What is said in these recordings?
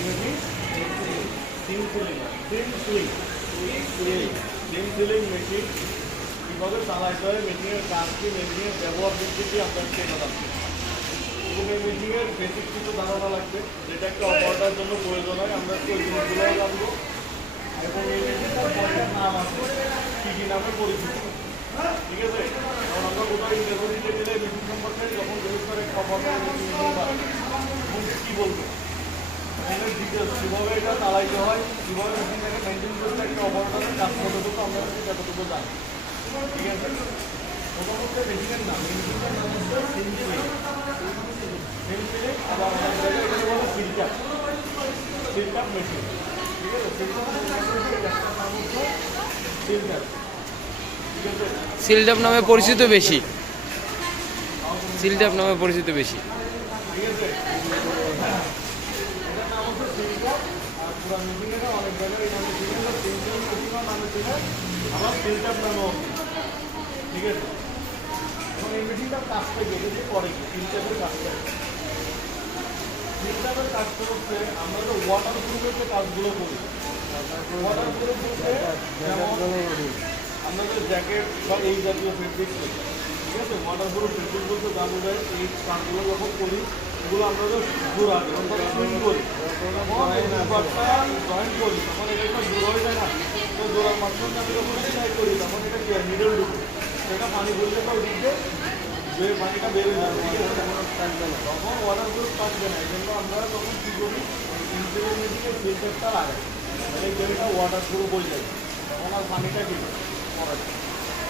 Machine কীভাবে চালাইতে হয়, মেশিনের কাজ কি, মেশিনের ব্যবহার দিচ্ছি আপনাকে জানাচ্ছি। এবং এই মেশিনের বেসিক কিছু ধারণা লাগবে, যেটা একটা অপারেটরের জন্য প্রয়োজন হয়। আমরা একটু ওই জিনিসগুলোও জানবো। এবং এই মেশিনটার পরের নাম আছে, কী কী নামে পরিচিত, ঠিক আছে? কারণ আমরা কোথাও ইন্টারভিউতে গেলে মেশিন সম্পর্কে যখন জিজ্ঞেস করে কী বলবো, মেশিনের ডিটেলস কীভাবে এটা চালাইতে হয়, কীভাবে মেশিনটাকে মেনটেন করতে একটা অপারেটরের কাজ কতটুকু আমরা যতটুকু জানি, ঠিক আছে? প্রথমত মেশিনের নাম, মেশিনের নাম হচ্ছে সিনফিলিং। আবার অনেক জায়গায় এটাকে বলে ফিল্টার মেশিন, ঠিক আছে? ফিল্টার নাম হচ্ছে ফিল্টার, ঠিক আছে? সিলট্যাপ নামে পরিচিত বেশি, সিলট্যাপ নামে পরিচিত বেশি। ঠিক আছে, এটার নাম হচ্ছে ফিল্টার। আর পুরো মেশিনেরা অনেক জায়গায় এই নামে ফিল্টার মেশিনও নামে ছিল, আবার ফিল্টার নামেও, ঠিক আছে? এবং এই মেশিনটার কাজটা যেটা করে কি, ফিল্টারের কাজটা, ফিল্টারের কাজটা হচ্ছে আমরা যে ওয়াটার প্রুফের যে কাজগুলো করি, ওয়াটার প্রুফ বলতে আমরা যে জ্যাকেট বা এই জাতীয় ফেব্রিক করি, ঠিক আছে? ওয়াটার প্রুফ ফেব্রিক বলতে জানো যায় এই কাজগুলো যখন করি, এগুলো আমরা যে জোড়া যখন জয়েন্ট করি, জয়েন্ট করি তখন এটা একটা জোড়া হয়ে যায় না, তো জোড়ার মাধ্যমে আমি যখন সেলাই করি তখন এটা কি মিডল ঢুকে, সেটা পানি বললে তো দিকে যে পানিটা বেড়ে যাবে, ঠিক আছে? থাকবে না, তখন ওয়াটার প্রুফ থাকবে না। এই জন্য আমরা তখন কী করি, ইনসুলেশনের ফিল্টারটা লাগাই, মানে এই জমিটা ওয়াটার প্রুফ হয়ে যায়, তখন আর পানিটা কি পড়া যায়।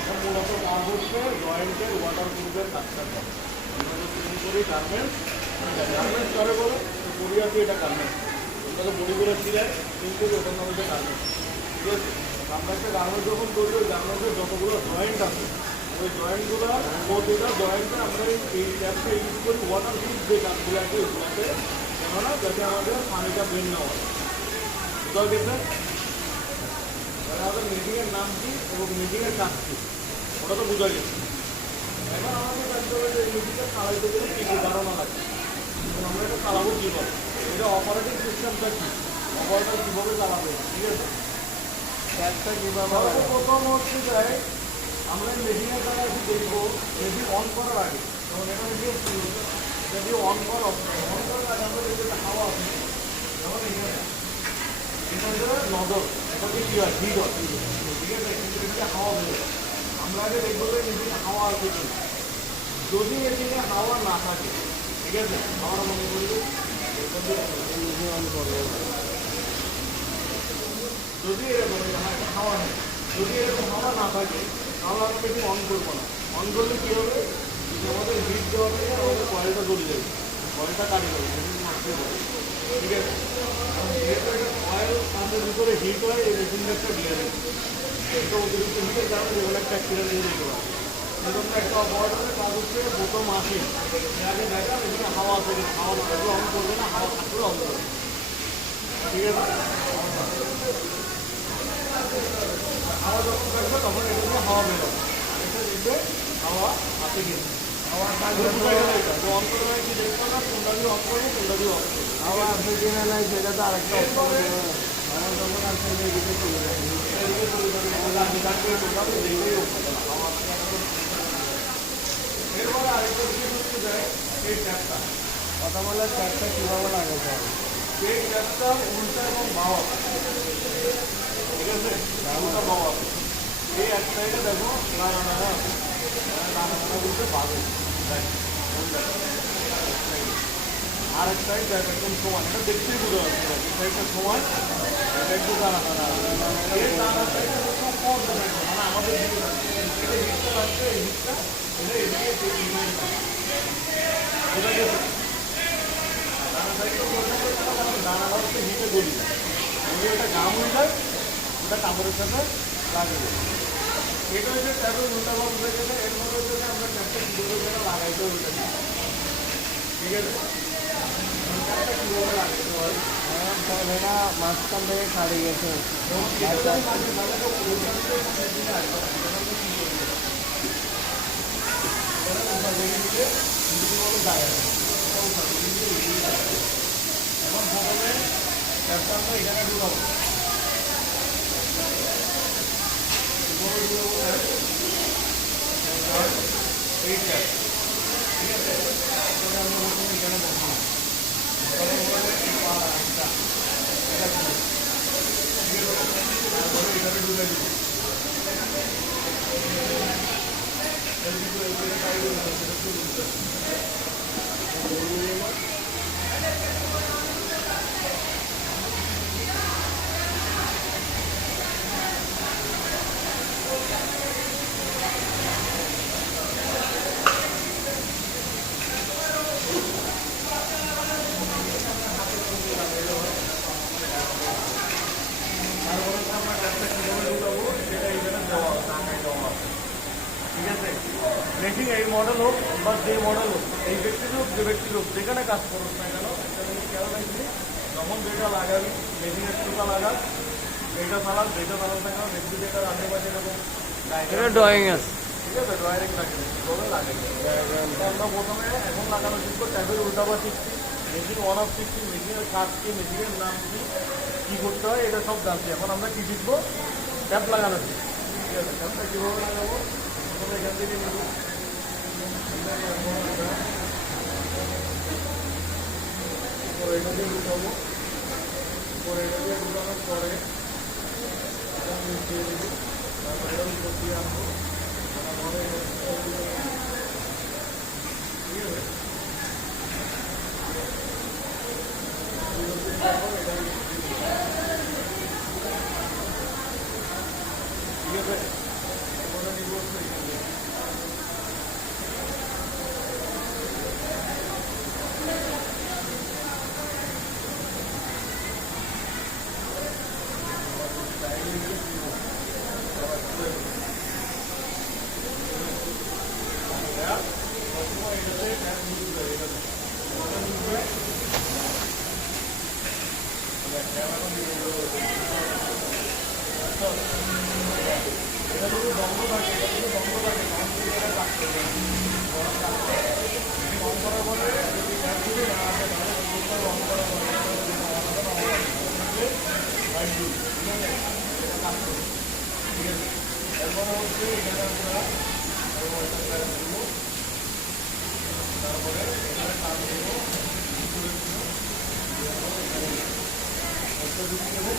এটা মূলত কাজ হচ্ছে জয়েন্টের ওয়াটার প্রুফের কাজটা করে। আমরা যে তৈরি করি গার্মেন্টস করে বলে কোরিয়াতে এটা গার্মেন্টস, ওটা বডিগুলো ছিলায় কিন্তু ওটার নাম হচ্ছে গার্মেন্টস, ঠিক আছে? আমরা একটা গার্মেন্টস যখন তৈরি করি, গার্মেন্টসের যতগুলো জয়েন্ট আছে ওই জয়েন্টগুলো প্রতিটা জয়েন্টে আমরা এই ট্যাপটা ইউজ করি ওয়াটার প্রুফ যে কাজগুলো আছে ওইগুলোতে, কেননা যাতে আমাদের পানিটা বের না হয়। বুঝতে গেছে? আমাদের মিটিংয়ের নাম কি এবং মিটিংয়ের কাজ কি ওটা তো বোঝা গেছে। এখন আমাদের জানতে হবে যে মিটিংটা চালাইতে গেলে কী কী ধারণা লাগে, আমরা এটা চালাবো কীভাবে, এটা অপারেটিং সিস্টেমটা কী, অপারেটর কীভাবে চালাবে, ঠিক আছে? ট্যাপটা কীভাবে প্রথম হচ্ছে যায় আমরা মেশিনের দ্বারা একটু দেখবো মেশিন অন করার আগে, যেমন এটা মেশিন এটা দিয়ে অন করার আগে আমরা দেখবো একটা হাওয়া আছে, যেমন এটা হচ্ছে নজর, এটাতে কী হয় হিট হয়, ঠিক আছে? কিন্তু এদিকে হাওয়া বেরোয়, আমরা আগে দেখবো যে মেশিনে হাওয়া আছে কিনা। যদি মেশিনে হাওয়া না থাকে, ঠিক আছে, আমরা মনে করি অন করবো, যদি এরকম হাওয়া নেই, যদি এরকম হাওয়া না থাকে তাহলে আমরা মেশিন অন করবো না। অন করলে কী হবে, আমাদের হিট দেওয়া থেকে আমাদের কয়েলটা জ্বলে যাবে, কয়েলটা কাটে যাবে, মেশিন মারতে হবে, ঠিক আছে? যেহেতু এটা কয়েল তাদের ভিতরে হিট হয়, এই মেশিনটা একটা ডিয়ারিং, এটা অতিরিক্ত হিটের কারণে যেগুলো একটা অ্যাক্সিডেন্ট হয়ে যেতে পারে। সেজন্য একটা অপারেটরের কাজ হচ্ছে প্রথম আসে আগে দেখা মেশিনে হাওয়া আছে কিনা, হাওয়া না থাকলে অন করবে না, হাওয়া থাকলে অন করবে, ঠিক আছে? হাওয়া যখন থাকবে তখন এটা দিয়ে হাওয়া বেরোবে, আর এটা দেখবে হাওয়া আছে কিনা। হাওয়া থাকবে অন করবে কি দেখতে না, কোনটা দিয়ে অন করবো কোনটা দিয়ে অফ করবো, হাওয়া আছে কিনা নাই সেটা তো আরেকটা আমার যখন আসলে এদিকে চলে যায়, এদিকে চলে যাবে, আমি থাকবে টোটাল দেখবেই হাওয়া। এরপরে আরেকটা জিনিস হচ্ছে যায় এই ট্যাপটা, কথা বলে ট্যাপটা কীভাবে লাগাতে হবে। এই ট্যাপটা উল্টা এবং বাওয়া, ঠিক আছে? উল্টা বাওয়া, এই এক সাইডে দেখো নানা বলতে বাজে, আর এক সাইড দেখো একদম সমান, এটা দেখতেই বোঝা যাচ্ছে এই সাইডটা সমান, এটা একটু দানা এই দানা সাইডটা মানে আমাদের দিকে এটা হিটটা লাগছে, এই হিটটা এটা এদিকে বোঝা গেছে। দানা সাইডটা দানাটা হচ্ছে হিটে গলি যায়, যদি এটা গাম হয়ে যায় ওটা কাপড়ের সাথে লাগবে। এটা হচ্ছে ট্যাপের উল্টাভাব হয়ে গেলে এর মধ্যে হচ্ছে আমরা ট্যাপটা কীভাবে যেটা লাগাইতে হবে, ঠিক আছে? ট্যাপটা কীভাবে লাগাইতে হয়, এটা মাঝখান থেকে ছাড়ে গেছে, এখন প্রথমে ট্যাপটা আমরা এখানে ঢুকাবো, এই ট্যাপ, ঠিক আছে? তারপরে আমরা প্রথমে এখানে বসাবো, তারপরে এখানে ঢুকে দিব। তারপরে আমরা ট্যাপটা কীভাবে ঢুকাবো সেটা এইখানে দেওয়া আছে, আঁকায় দেওয়া আছে, ঠিক আছে? মেশিন এই মডেল হোক বা যে মডেল হোক, এই ব্যক্তির হোক যে ব্যক্তির হোক, যেখানে কাজ করুক না কেন, সেটা খেয়াল রাখবি যখন যেটা লাগাবি, মেশিনের টুকা লাগাস, এটা চালাস, যেটা চালাস না কেন, দেখবি যেটার আশেপাশে এরকম এটা ড্রয়িং আছে। ঠিক আছে, ড্রয়ারিং লাগবে, কীভাবে লাগাই আমরা প্রথমে এখন লাগানো শিখবো, ট্যাপের উল্টাবা শিখছি, মেশিন অন অফ শিখছি, মেশিনের কাজ কি, মেশিনের নাম কী করতে হয় এটা সব জানছি। এখন আমরা কী শিখবো? ট্যাপ লাগানো শিখছি, ঠিক আছে? ট্যাপটা কীভাবে লাগাবো? প্রথমে এখান থেকে নিব, পরে এটা দিয়ে ঢুকাবো, পরে এটা দিয়ে ঢুকানোর পরে এটা মিশিয়ে দেবো, তারপরে এটা উপর দিয়ে আনবো, তারপরে ঠিক আছে, ঠিক আছে? এরপরে নিব হচ্ছে এখান থেকে। এটা যদি বন্ধ থাকে, এটা যদি বন্ধ থাকে, তখন কিন্তু এটা কাজ করবে না। অন করার পরে যদি গ্যাস যদি না আসে, তাহলে কম্পিউটার অন করার পরে লাইট দিই, ঠিক আছে? এটা কাজ করবে, ঠিক আছে? এরপরে হচ্ছে এখানে আমরা দেবো, তারপরে এখানে কাজ দেবো,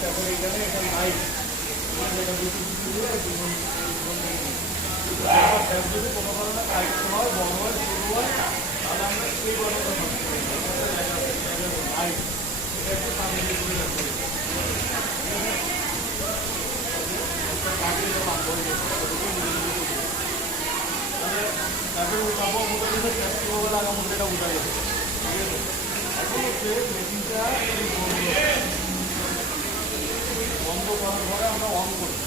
তারপরে এখানে একটা লাইট, যদি কোনো কারণে কারেক্ট হয়, বড় হয়, শুরু হয়, তাহলে আমরা এই বড়টা লাইট এটা একটু সামনে দিয়ে করে রাখতে হবে, তাহলে ট্যাপের উঠাবো, উঠে গেছে, ট্যাপ কীভাবে লাগাবো সেটা উঠে গেছে, ঠিক আছে? এখন হচ্ছে মেশিনটা বন্ধ করার পরে আমরা অন করি,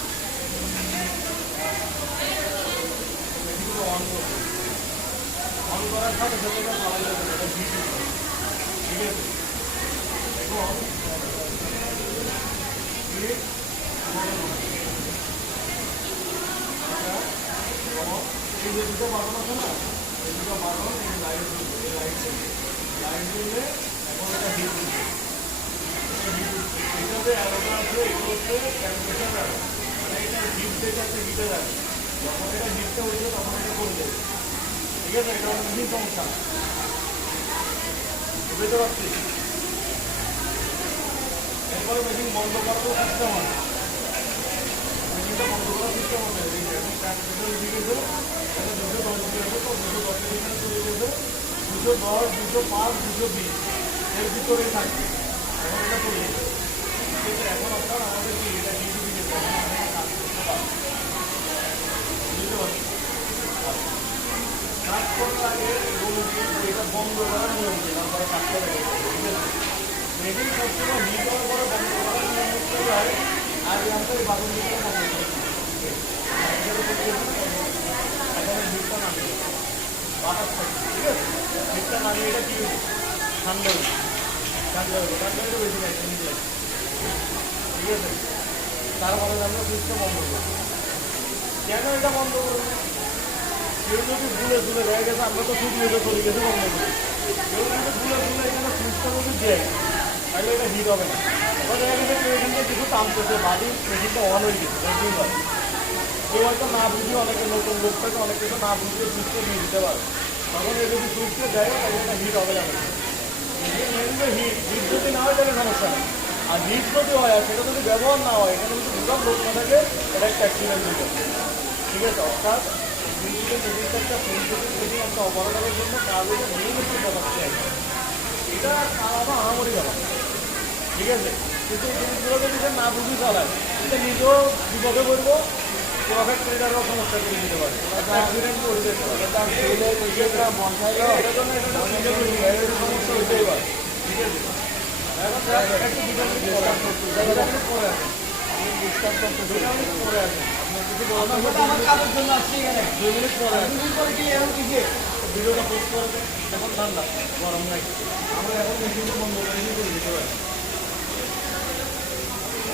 মেশিনটা অন করবো, অন করার সাথে সাথে এটা চালা যাবে, এটা হিট হবে, ঠিক আছে? এখন এই যে দুটো বাটন আছে না, এই দুটো বাটন এই লাইট দিবে, এই লাইট দিলে এখন এটা হিট দিবে, এটাতে অ্যারোটা আছে, এগুলো হচ্ছে টেম্পারেচার অ্যারো, মানে এটা হিট দেখাচ্ছে, হিটে যাবে, যখন এটা হিটটা উঠবে তখন এটা করে দেবে, ঠিক আছে? এটা হচ্ছে মেশিন সমস্যা, বুঝতে পারছি? এরপরে মেশিন বন্ধ করার সিস্টেম আছে, মেশিনটা বন্ধ করার সিস্টেম আছে, এখন টেম্পারেচার উঠে গেছে, এটা 210 দিয়ে আছে, তো 210 এখানে চলে গেছে, 210, 205, 220 এর ভিতরেই থাকবে, এখন এটা করে গেছে, ঠিক আছে? এখন আপনার আমাদের কি এটা হিট উঠে গেছে, এখন আমরা কাজ করতে পারবো, বুঝতে পারছি? কাজ করার আগে বলে দিই যে এটা বন্ধ করার নিয়ম কি, তারপরে কাজ করে গেছে, ঠিক আছে? মেশিন সবসময় হিট হওয়ার পরে বন্ধ করার নিয়ম হচ্ছে হয় আগে আমাদের এই বাথরুম দিকে বন্ধ করে এখন হিটটা নামিয়ে বাতাস থাকে, ঠিক আছে? হিটটা নামিয়ে এটা কি ঠান্ডা হবে, ঠান্ডা হবে, ঠান্ডা হলে বেশি লাগছে, হিট লাগছে, ঠিক আছে? তারপরে আমরা সুইচটা বন্ধ করবো। কেন এটা বন্ধ করবো? কেউ যদি ভুলে ভুলে রয়ে গেছে, আমরা তো সুইচ মেরে চলে গেছে বন্ধ করি, কেউ যদি ভুলে ভুলে এখানে সুইচটা যদি দেয়, তাহলে এটা হিট হবে না। এবার দেখা গেছে কেউ এখান থেকে কিছু টানতেছে, বাড়ি মেশিনটা অন হয়ে গেছে, দেখতেই পারে। কেউ হয়তো না বুঝিয়ে, অনেকে নতুন লোক থাকে, অনেক কিছু না বুঝিয়ে সুইচটা দিয়ে দিতে পারে। তখন এ যদি সুইচটা দেয় তাহলে এটা হিট হবে না। হিট হিট যদি না হয় তাহলে সমস্যা নেই। আর হিট যদি হয় আর সেটা যদি ব্যবহার না হয়, এখানে যদি দুটো লোক না থাকে, এটা একটা অ্যাক্সিডেন্ট হয়ে যাবে। ঠিক আছে, অর্থাৎ মেশিনটা একটা মেশিন একটা অপারেটরের জন্য কাজ হচ্ছে মেইন হচ্ছে ব্যাপারটা এটা আলাদা আহামরি ব্যাপার। ঠিক আছে, কিন্তু এই জিনিসগুলো যদি সে না বুঝি চালায়, এটা নিজেও বিপদে পড়বো, প্রফেক্ট ট্রেডারও সমস্যা করে দিতে পারে, অ্যাক্সিডেন্ট করে দিতে পারে। তার ছেলে নিজেরা বসাইলো, এটার জন্য এটা সমস্যা হতেই পারে। ঠিক আছে, এখন একটু ডিটেলস পরে আছে, ডিসকাস করতে পরে আছে। আপনার কিছু আমার কাজের জন্য আসছি এখানে 2 মিনিট পরে আছে। 2 মিনিট পরে কি এরকম কিছু ভিডিওটা পোস্ট করবে, এখন ঠান্ডা গরম নাই, আমরা এখন মেশিনটা বন্ধ করে নিয়ে করে দিতে পারি।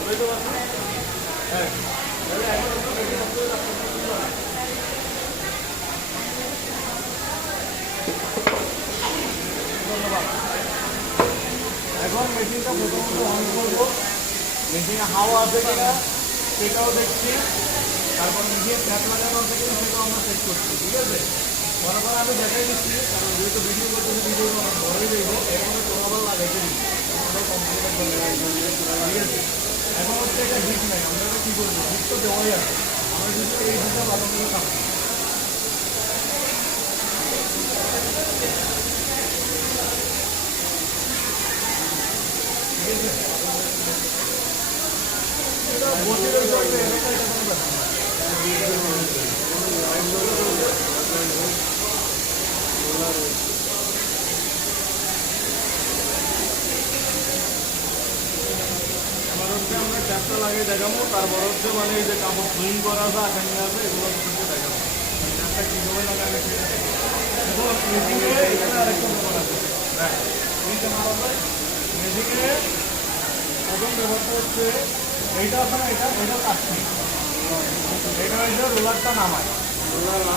বুঝতে পারছেন? হ্যাঁ, তাহলে এখন আমরা মেশিন বন্ধ করে রাখতে পারি। ধন্যবাদ। এখন মেশিনটা প্রথমত অন করবো, মেশিনে হাওয়া আছে কিনা সেটাও দেখছি, তারপর মেশিনে ফ্যাট লাগানো আছে কিনা সেটাও আমরা চেক করছি। ঠিক আছে, মনে করেন আমি দেখাই দিচ্ছি, কারণ যেহেতু ভিডিও করতে ভিডিও অনেক বড়ই দেবো, এরকম কোনোবার লাগাইতে দিচ্ছি। ঠিক আছে, এখন হচ্ছে এটা হিট নেই, আমরা এটা কী করবো, হিট তো দেওয়াই আছে, আমরা যদি এই হিটটা ভালো করে থাকবো। ঠিক আছে, এটা বসে রয়েছে এলাকায় কোনো ব্যাপার না। এবার হচ্ছে আমরা ট্যাপটা লাগিয়ে দেখাবো, তারপর হচ্ছে মানে এই যে কাপড় ক্লিন করা আছে, আকাঙ্ক্ষা আছে, এগুলো কিন্তু দেখাবো ট্যাপটা কীভাবে লাগাবে সেটা। এবং মেশিনে এখানে আরেকটা ব্যাপার আছে, হ্যাঁ এইটা মারা যায় মেশিনে। প্রথম ব্যাপারটা হচ্ছে এইটা আছে না, এটা কাটছি, এটা হচ্ছে রোলারটা নামায়,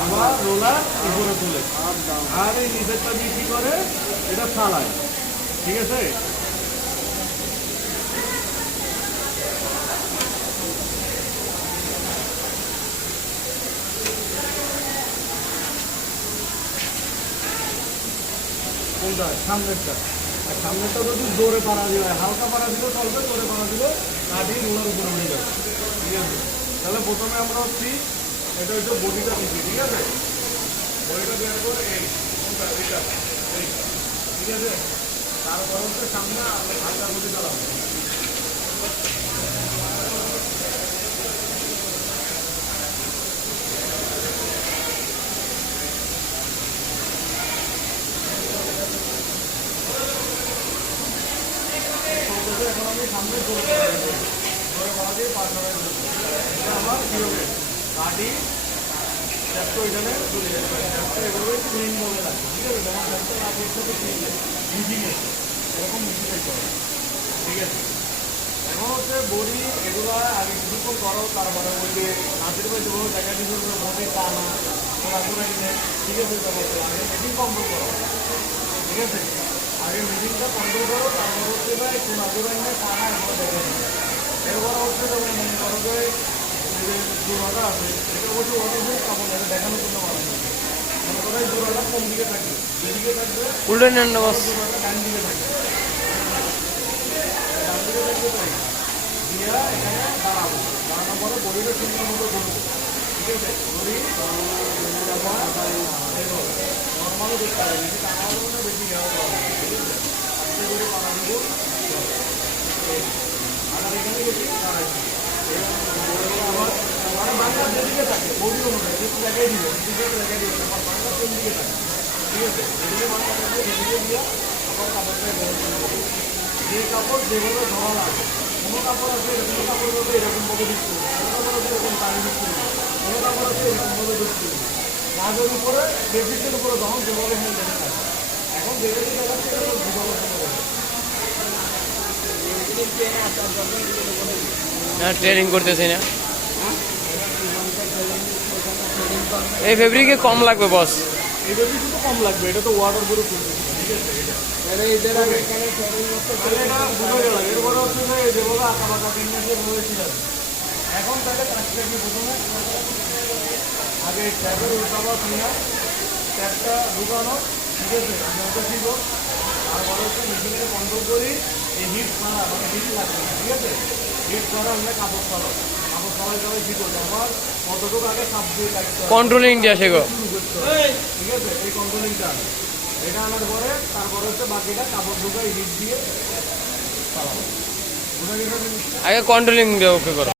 আবার রোলার উপরে তুলে, আর এই নিচেরটা দিয়ে কী করে এটা চালায়। ঠিক আছে, কোনটা সামনেরটা, আর সামনেরটা যদি জোরে পাড়া দিলে, হালকা পাড়া দিলে চলবে, জোরে পাড়া দিলে কাঠি রোলার উপরে উঠে যাবে। ঠিক আছে, তাহলে প্রথমে আমরা হচ্ছি এটা হচ্ছে বডিটা দিচ্ছি। ঠিক আছে, বডিটা দেওয়ার পর এই কোনটা এটা এই, ঠিক আছে, তারপর হচ্ছে সামনে হালকা গতি চালাবো। এখন আমি সামনে জোরে পাড়া দিয়ে পাঁচ ধরে এটা আমার কী হবে, কাঠি ট্যাপটা ওইখানে চলে যাবে, ট্যাপটা এভাবে ক্লিন মোডে রাখবে। ঠিক আছে, যেমন ট্যাপটা আগে সাথে ক্লিন মিশিং আছে, এরকম মিশিং করতে হবে। ঠিক আছে, এখন হচ্ছে বডি এগুলো আগে কিছুক্ষণ করো, তারপরে ওই যে হাতের উপরে যেভাবে দেখা দিতে হবে বডি টানা খোলাখুলা নিয়ে। ঠিক আছে, আগে মেশিন কন্ট্রোল করো। ঠিক আছে, আগে মেশিনটা কন্ট্রোল করো, তারপর হচ্ছে ভাই খোলাখুলা নিয়ে টানা এগুলো দেখে দিবে। এরপর হচ্ছে যেমন মনে করো যে যে জোড়াটা আছে এটা অবশ্যই অনেক কাপড় এটা দেখানোর জন্য বানানো। মনে করো এই জোড়াটা কোন দিকে থাকবে, যেদিকে থাকবে উল্টে নেন না বস। জোড়াটা ডান দিকে থাকবে, ডান দিকে থাকবে তাই দিয়া এখানে দাঁড়াবো, দাঁড়ানোর পরে বডিটা সুন্দর মতো ধরবো। ঠিক আছে, ধরি নর্মালও দেখতে হবে, বেশি টানা হবে না, বেশি ইয়ে হবে না। ঠিক আছে, আস্তে করে পাড়া দিব, আবার এখানে বেশি দাঁড়াই আবার মানে বাংলা যেদিকে থাকে বডি অনুযায়ী যেহেতু জায়গায় দিবে দুটো জায়গায় দিবে, আমার বাংলা কোন দিকে থাকে। ঠিক আছে, যেদিকে বাংলা থাকবে সেদিকে দিয়া আবার কাপড়টা ব্যবহার করবো। যে কাপড় যেভাবে ধরা লাগে, কোনো কাপড় আছে কোনো কাপড় হবে এরকমভাবে দিক করবে, কোনো কাপড় আছে এরকম পানি দিক করবে, কোনো কাপড় আছে এরকমভাবে দিক করবে। কাজের উপরে বেডশিটের উপরে যখন যেভাবে হ্যান্ড দেখে থাকে, এখন যেটা দেখাচ্ছে এটা তো দুভাবে ট্রেনিং করতেছি না, এই ফেব্রিকে কম লাগবে বস। এটা কিন্তু কম লাগবে, এটা তো ওয়াটার প্রুফ। ঠিক আছে, এটা তাহলে এটা বুঝে গেল। এরপরে হচ্ছে যে এই যে বলো আঁকা বাঁকা কিনে দিয়ে বলেছিল। এখন তাহলে কাজটা কি প্রথমে আগে ট্যাপের উল্টাবা কিনা ট্যাপটা ঢুকানো, ঠিক আছে? আমি ওটা শিখবো। তারপরে হচ্ছে মেশিনকে কন্ট্রোল করি, এই হিট ছাড়া মানে হিট লাগবে না, ঠিক আছে? হিট ছাড়া আমরা কাপড় ছাড়ো, কাপড় ছাড়াই সবাই শিখো। আমার কতটুকু আগে সাপ দিয়ে কাটতে হবে, কন্ট্রোলিং দিয়ে শেখো। শুরু করতে হবে, ঠিক আছে? এই কন্ট্রোলিংটা এটা আনার পরে তারপরে হচ্ছে বাকিটা কাপড় ঢুকাই হিট দিয়ে চালাবো। বুঝা গেছে জিনিসটা? আগে কন্ট্রোলিং দিয়ে ওকে করো।